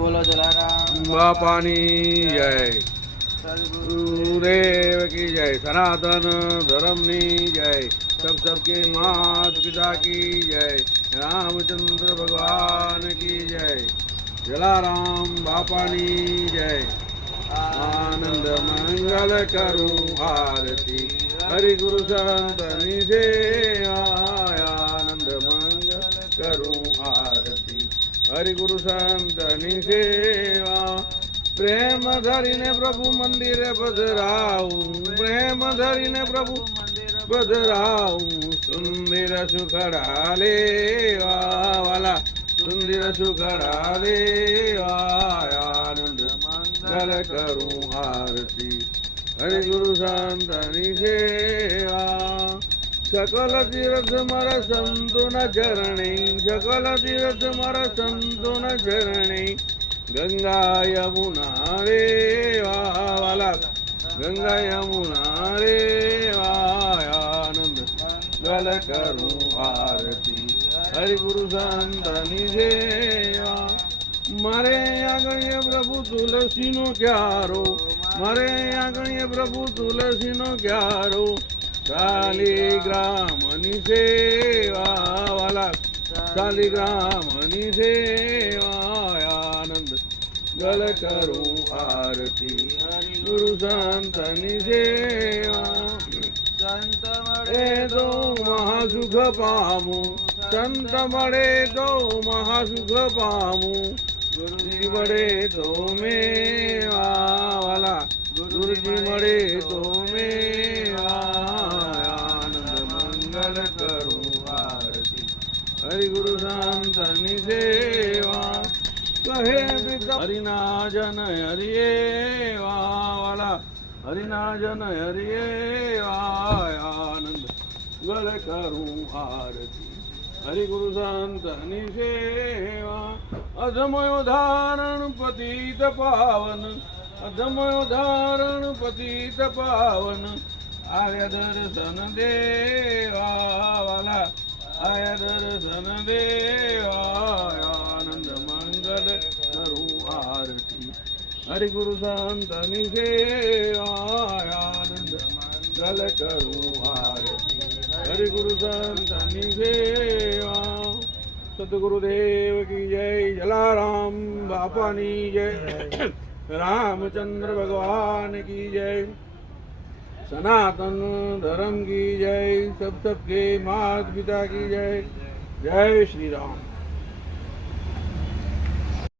बोलो जलाराम બાપાની જય, सदगुरु गुरुदेव की जय, सनातन धर्म ની जय, सबके माता पिता की जय, रामचंद्र भगवान की जय, जलाराम बापाની जय। आनंद मंगल करूं आरती, हरि गुरु संतनि सेवा। आनंद मंगल करूं आरती, हरि गुरु संतनि सेवा। प्रेम धरीने प्रभु मंदिर पधराऊं, प्रेम धरीने प्रभु पधराऊं। सुंदर सुखड़ा लेवा वाला, सुंदर सुखड़ा लेवा। आनंद मंगल करूं आरती, हरि गुरु संतनि सेवा। सकल तीर्थ मर संतो न चरणे, सकल तीर्थ मर संतो न चरणे। गंगा यमुना रे वाला, गंगा यमुना रे आनंद गल करूं आरती, हरि गुरु संतनि सेवा। मारे आंगणे प्रभु तुलसी नो क्यारो, मारे आंगणे प्रभु तुलसी नो क्यारो। शालिग्रामनि सेवा वाला, शालिग्रामनि सेवा। आनंद गल करूं आरती, गुरु संतनि सेवा। संत ए तो महासुख पामू, संत बड़े तो महासुख पामू। गुरुजी बड़े तो मेवा वाला, गुरुजी बड़े तो मेवा। आनंद मंगल करूं आरती, हरि गुरु संतनि सेवा। कहे पिता हरिना जन हरिये वाला, हरिना जन हरिये। आनंद गल करूं आरती, हरि गुरु संतनि सेवा। अधमयो धारण पतित पावन, अधमयो धारण पतित पावन। आर्य दर्शन देवा वाला, आर्य दर्शन देवा। आनंद मंगल करूं आरती, हरि गुरु संतनि सेवा। आनंद मंगल करूं आरती, हरि गुरु संतनि सेवा। सतगुरुदेव की जय, जलाराम बापानी जय, रामचंद्र भगवान की जय, सनातन धर्म की जय, सबके माता पिता की जय। जय श्री राम।